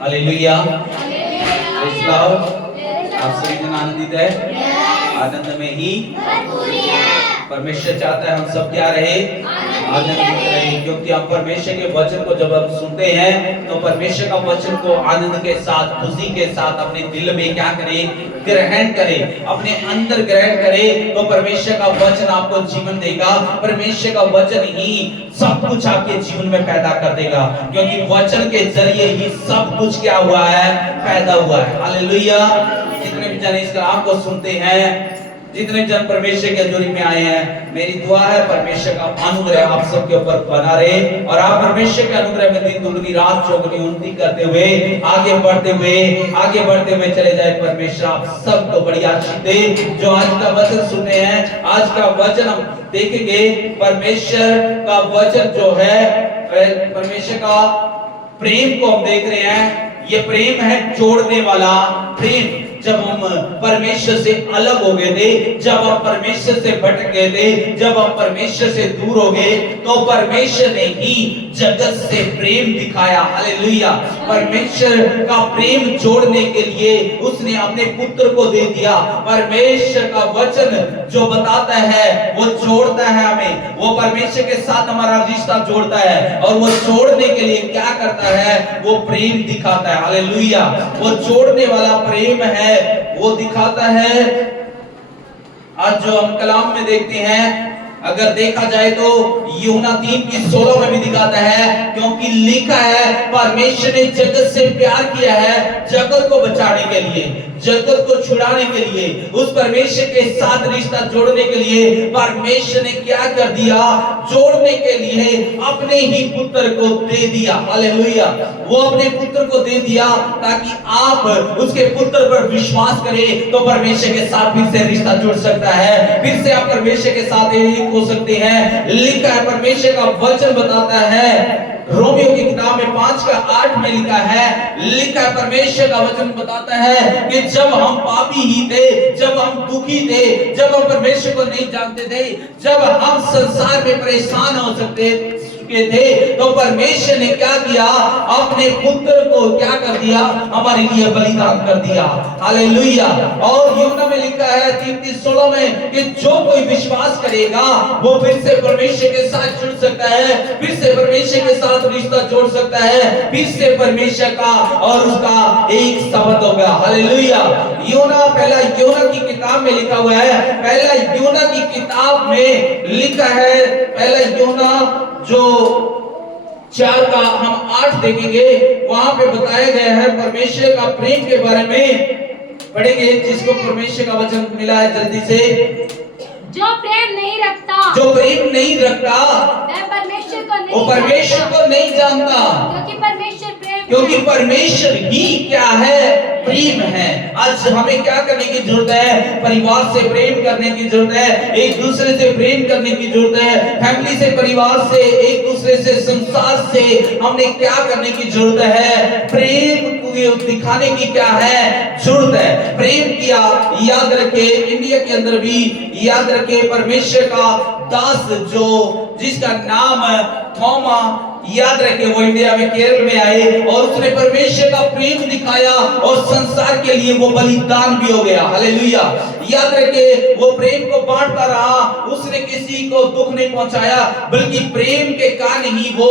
Hallelujah, praise Lord. आप सभी जन आनंदित है? आनंद में ही परमेश्वर चाहता है हम सब क्या रहे, आनंदित रहे, क्योंकि हम परमेश्वर के वचन को जब हम सुनते हैं तो परमेश्वर का वचन को आनंद के साथ, खुशी के साथ अपने दिल में क्या करें, ग्रहण करें, अपने अंदर ग्रहण करें, तो परमेश्वर का वचन आपको जीवन देगा। परमेश्वर का वचन ही सब कुछ आपके जीवन में पैदा कर देगा, क्योंकि वचन के जरिए ही सब कुछ क्या हुआ है, पैदा हुआ है। हालेलुया। जितने भी जन इस कलाम को सुनते हैं, जितने जन परमेश्वर के हजूरी में आए हैं, मेरी दुआ है परमेश्वर का अनुग्रह आप सबके ऊपर बना रहे और आप परमेश्वर के अनुग्रह में दिन दुगनी रात चौगुनी उन्नति करते हुए आगे बढ़ते हुए चले जाए। परमेश्वर आप सबको बड़ी आशीष दे। जो आज का वचन सुनते हैं, आज का वचन हम देखेंगे। परमेश्वर का वचन जो है, परमेश्वर का प्रेम को हम देख रहे हैं। ये प्रेम है जोड़ने वाला प्रेम। जब हम परमेश्वर से अलग हो गए थे, जब हम परमेश्वर से भटक गए थे, जब हम परमेश्वर से दूर हो गए, तो परमेश्वर ने ही जगत से प्रेम दिखाया। हालेलुया। परमेश्वर का प्रेम जोड़ने के लिए उसने अपने पुत्र को दे दिया। परमेश्वर का वचन जो बताता है वो जोड़ता है हमें, वो परमेश्वर के साथ हमारा रिश्ता जोड़ता है, और वो जोड़ने के लिए क्या करता है, वो प्रेम दिखाता है। हालेलुया। वो जोड़ने वाला प्रेम है, वो दिखाता है। आज जो हम कलाम में देखते हैं, अगर देखा जाए तो यूहन्ना 3:16 में भी दिखाता है, क्योंकि लिखा है परमेश्वर ने जगत से प्यार किया है, जगत को बचाने के लिए, जगत को छुड़ाने के लिए, उस परमेश्वर के साथ रिश्ता जोड़ने के लिए परमेश्वर ने क्या कर दिया, जोड़ने के लिए अपने ही पुत्र को दे दिया। हालेलुया। वो अपने पुत्र को दे दिया ताकि आप उसके पुत्र पर विश्वास करें तो परमेश्वर के साथ फिर से रिश्ता जुड़ सकता है, फिर से आप परमेश्वर के साथ एक हो सकते हैं। लिखा है, परमेश्वर का वचन बताता है, रोमियो की किताब में 5:8 में लिखा है, परमेश्वर का वचन बताता है कि जब हम पापी ही थे, जब हम दुखी थे, जब हम परमेश्वर को नहीं जानते थे, जब हम संसार में परेशान हो सकते थे, तो परमेश्वर ने क्या किया, अपने पुत्र को क्या कर दिया, हमारे लिए बलिदान कर दिया। हालेलुया। और यूहन्ना में लिखा है 3:16 में कि जो कोई विश्वास करेगा वो फिर से परमेश्वर के साथ जुड़ सकता है, फिर से परमेश्वर के साथ रिश्ता जोड़ सकता है, फिर से परमेश्वर का और उसका एक संबंध होगा। हालेलुया। पहला यूहन्ना की किताब में लिखा हुआ है, पहला यूहन्ना की किताब में लिखा है, पहला यूहन्ना जो 4 का हम 8 देखेंगे, वहां पे बताया गया है परमेश्वर का प्रेम के बारे में। पढ़ेंगे जिसको परमेश्वर का वचन मिला है जल्दी से। जो प्रेम नहीं रखता, जो प्रेम नहीं रखता, वो परमेश्वर को नहीं जानता, क्योंकि परमेश्वर ही क्या है, प्रेम है। आज हमें क्या करने की जरूरत है, परिवार से प्रेम करने की जरूरत है, एक दूसरे से प्रेम करने की जरूरत है, फैमिली से, परिवार से, एक दूसरे से, संसार से हमने क्या करने की जरूरत है, प्रेम दिखाने की क्या है, जरूरत है। प्रेम किया, याद रखे, इंडिया के अंदर भी याद रखे, परमेश्वर का दास जो जिसका नाम थोमा, याद रखे, वो इंडिया में, केरल में आए और उसने परमेश्वर का प्रेम दिखाया और संसार के लिए वो बलिदान भी हो गया। हालेलुया। याद रखे, वो प्रेम को बांटता रहा, उसने किसी को दुख नहीं पहुंचाया, बल्कि प्रेम के कारण ही वो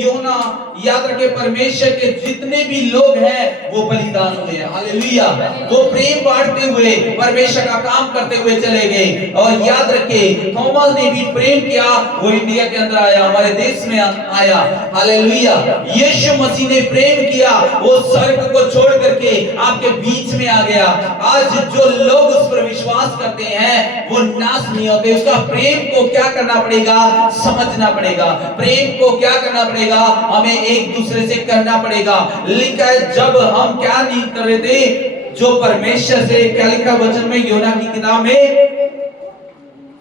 यूहन्ना, याद रखे, परमेश्वर के जितने भी लोग हैं वो बलिदान हुए। हालेलुया। वो प्रेम बांटते हुए परमेश्वर का काम करते हुए चले गए। और याद रखे, थॉमस ने भी प्रेम किया, वो इंडिया के अंदर आया, हमारे देश में आया। हालेलुया। यीशु मसीह ने प्रेम किया, वो स्वर्ग को छोड़ करके आपके बीच में आ गया। आज जो लोग उस पर विश्वास करते हैं वो नाश नहीं होते। उसका प्रेम को क्या करना पड़ेगा, समझना पड़ेगा। प्रेम को क्या करना पड़ेगा, हमें एक दूसरे से करना पड़ेगा। लिखा है, जब हम क्या नहीं कर रहे थे, जो परमेश्वर से, क्या लिखा वचन में यूहन्ना की किताब में,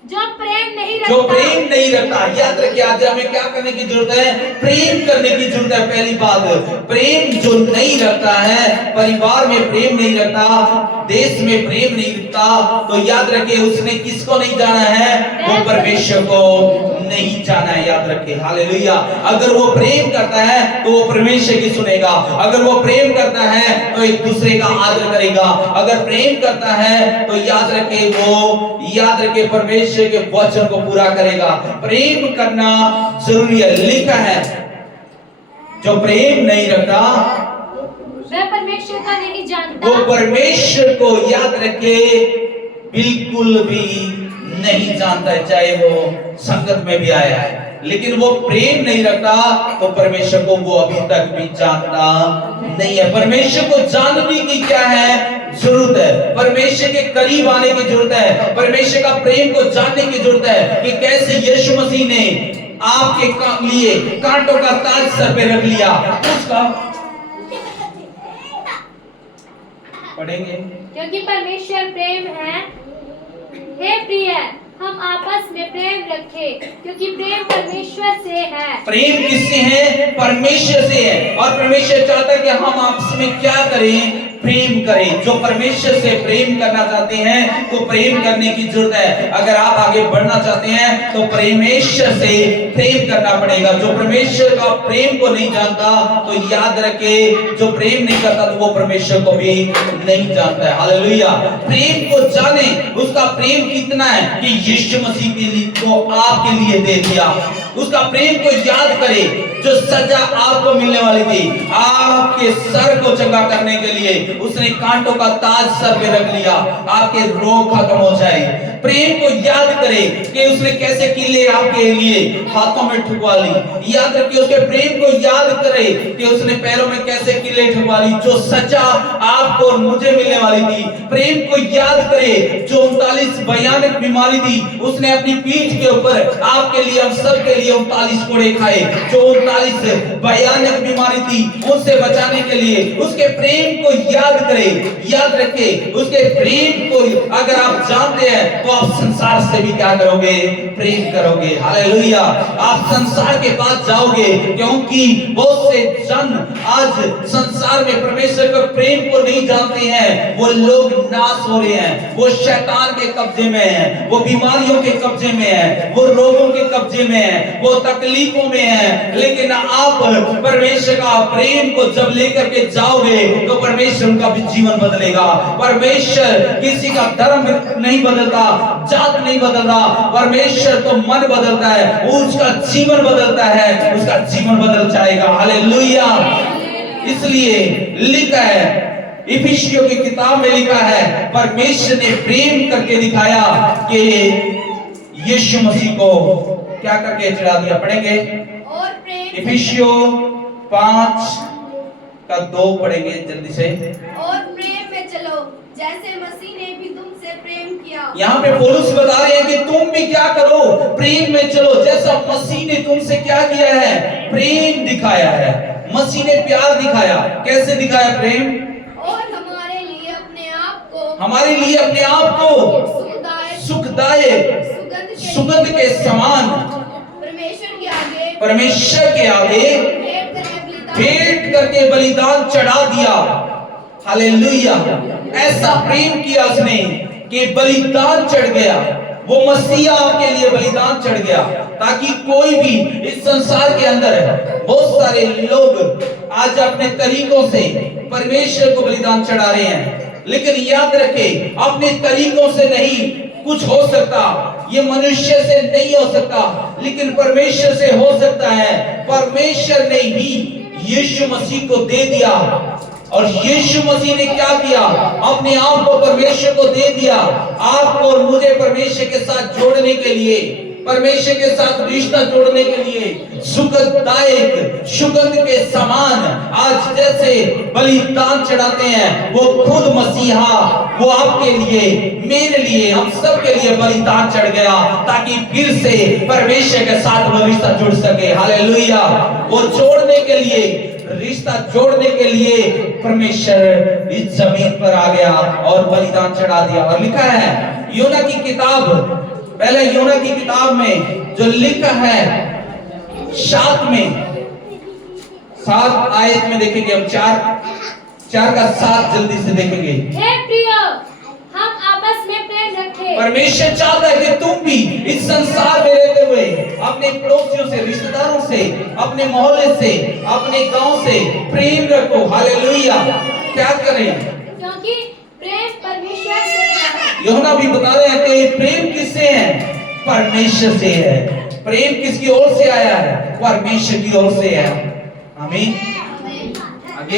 जो प्रेम नहीं जो रखता, प्रेम नहीं रखता। याद रखिए, आज हमें क्या करने की जरूरत है? प्रेम करने की जरूरत है। पहली बात, प्रेम जो नहीं रखता है, परिवार में प्रेम नहीं रखता, देश में प्रेम नहीं रखता, तो याद रखिए उसने किसको नहीं जाना है? वो परमेश्वर को नहीं जाना है। याद रखिए, हालेलुया। अगर वो प्रेम करता है तो वो परमेश्वर की सुनेगा। अगर वो प्रेम करता है तो एक दूसरे का आदर करेगा। अगर प्रेम करता है तो याद रखिए परमेश्वर के वचन को पूरा करेगा। प्रेम करना जरूरी है। लिखा है, जो प्रेम नहीं रखता वह परमेश्वर का नहीं जानता, वो परमेश्वर को याद रखे बिल्कुल भी नहीं जानता है, चाहे वो संगत में भी आया है। लेकिन वो प्रेम नहीं रखता तो परमेश्वर को वो अभी तक भी जानता नहीं है। परमेश्वर को जानने की क्या है? जरूरत है। परमेश्वर के करीब आने की जरूरत है। परमेश्वर का प्रेम को जानने की जरूरत है कि कैसे यीशु मसीह ने आपके लिए कांटों का ताज सर पे रख लिया। उसका पढ़ेंगे, क्योंकि परमेश्वर प्रेम है। हे प्रिय, हम आपस में प्रेम रखें, क्योंकि प्रेम परमेश्वर से है। प्रेम किससे है? परमेश्वर से है। और परमेश्वर चाहता है कि हम आपस में क्या करें? प्रेम करें। जो परमेश्वर से प्रेम करना चाहते हैं तो प्रेम करने की जरूरत है। अगर आप आगे बढ़ना चाहते हैं तो परमेश्वर से प्रेम करना पड़ेगा। जो परमेश्वर का प्रेम को नहीं जानता तो याद रखे, जो प्रेम नहीं करता तो वो परमेश्वर को भी नहीं जानता है। हालेलुया। प्रेम को जाने, उसका प्रेम कितना है कि यीशु मसीह के लिए को आपके लिए दे दिया। उसका प्रेम को याद करे, जो सजा आपको मिलने वाली थी, आपके सर को चंगा करने के लिए उसने कांटों का ताज सर पे रख लिया, आपके रोग खत्म हो जाए। प्रेम को याद करे कि उसने कैसे किले आपके लिए हाथों में ठुकवा ली। याद रखिए, उसके प्रेम को याद करे कि उसने पैरों में कैसे किले ठुकवा ली। जो सजा आपको और मुझे मिलने वाली थी, प्रेम को याद करे। जो 39 भयानक बीमारी थी, उसने अपनी पीठ के ऊपर आपके लिए, हम सब के लिए 39 कोड़े खाए। जो 39 भयानक बीमारी थी, उससे बचाने के लिए उसके प्रेम को याद करे। याद रखे, उसके प्रेम को अगर आप जानते हैं तो आप संसार से भी क्या करोगे? प्रेम करोगे। हालेलुया। आप संसार के पास जाओगे, क्योंकि बहुत से जन आज संसार में परमेश्वर के प्रेम को नहीं जानते हैं। वो लोग नाश हो रहे हैं, वो शैतान के कब्जे में हैं, वो बीमारियों के कब्जे में हैं, वो रोगों के कब्जे में हैं, वो तकलीफों में हैं। लेकिन आप परमेश्वर का प्रेम को जब लेकर के जाओगे तो परमेश्वर उनका भी जीवन बदलेगा। परमेश्वर किसी का धर्म नहीं बदलता, जात नहीं बदलता। परमेश्वर तो मन बदलता है, उसका जीवन बदलता है, उसका जीवन बदल जाएगा। हालेलुया। इसलिए लिखा है, इफिसियों की किताब में लिखा है, परमेश्वर ने प्रेम करके दिखाया कि यीशु मसीह को क्या करके चढ़ा दिया। पढ़ेंगे, और प्रेम, इफिसियों 5:2 पढ़ेंगे जल्दी से। और प्रेम में चलो जैसे मसीह ने भी तुमसे प्रेम किया। यहाँ पे पौलुस बता रहे हैं कि तुम भी क्या करो? प्रेम में चलो, जैसा मसीह ने तुमसे क्या किया है? प्रेम दिखाया है। मसीह ने प्यार दिखाया। कैसे दिखाया प्रेम? और हमारे लिए अपने आप को, हमारे लिए अपने आप को सुखदायक सुगंध के समान परमेश्वर के आगे भेंट करके बलिदान चढ़ा दिया। हालेलुया। ऐसा प्रेम किया उसने कि बलिदान चढ़ गया। वो मसीहा आपके लिए बलिदान चढ़ गया, ताकि कोई भी इस संसार के अंदर, बहुत सारे लोग आज अपने तरीकों से परमेश्वर को बलिदान चढ़ा रहे हैं, लेकिन याद रखें, अपने तरीकों से नहीं कुछ हो सकता, ये मनुष्य से नहीं हो सकता, लेकिन परमेश्वर से हो सकता है। परमेश्वर ने ही यीशु मसीह को दे दिया, और यीशु मसीह ने क्या किया? अपने आप को परमेश्वर को दे दिया। आपको और मुझे परमेश्वर के साथ जोड़ने के लिए, परमेश्वर के साथ रिश्ता जोड़ने के लिए सुखदायक सुगंध के समान आज जैसे बलिदान चढ़ाते हैं, वो खुद मसीहा, वो आपके लिए, मेरे लिए, हम सब के लिए बलिदान चढ़ गया, ताकि फिर से परमेश्वर के साथ वो रिश्ता जुड़ सके। हालेलुया। वो जोड़ने के लिए, रिश्ता जोड़ने के लिए परमेश्वर इस जमीन पर आ गया और बलिदान चढ़ा दिया। और लिखा है यूना की किताब पहले यूहन्ना की किताब में जो लिखा है 7 आयत में देखेंगे हम 4 का 7 जल्दी से देखेंगे। हे प्रिय, हम आपस में प्रेम रखें। परमेश्वर चाहता है कि तुम भी इस संसार में रहते हुए अपने पड़ोसियों से, रिश्तेदारों से, अपने मोहल्ले से, अपने गांव से प्रेम रखो। हालेलुया। क्या करें? क्योंकि प्रेम परमेश्वर से है। यूहन्ना भी बता रहे हैं कि प्रेम किससे है? परमेश्वर से है। प्रेम किसकी ओर से आया है? परमेश्वर की ओर से है। आमीन।